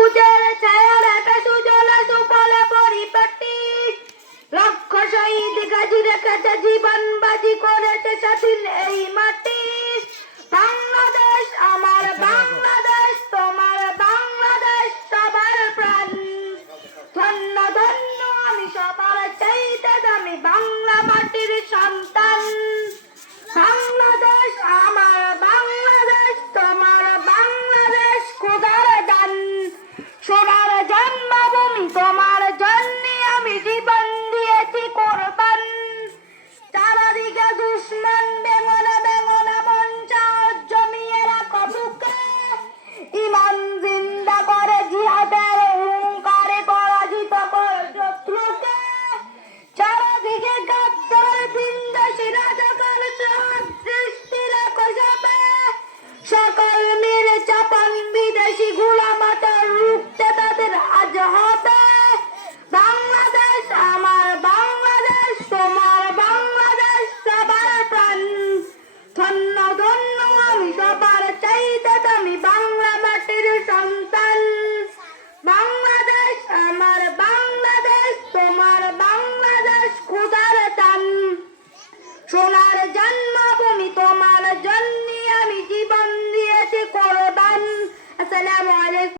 সূর্যের ছায়া রাখা সুজল সুফল পরিপাটি। লক্ষ শহীদ গাজীর কাছে জীবন বাজি করেছে স্বাধীন এই মাটি। সোনার জন্মভূমি তোমার জন্য আমি জীবন দিয়েছি করো দান আসসালামু আলাইকুম।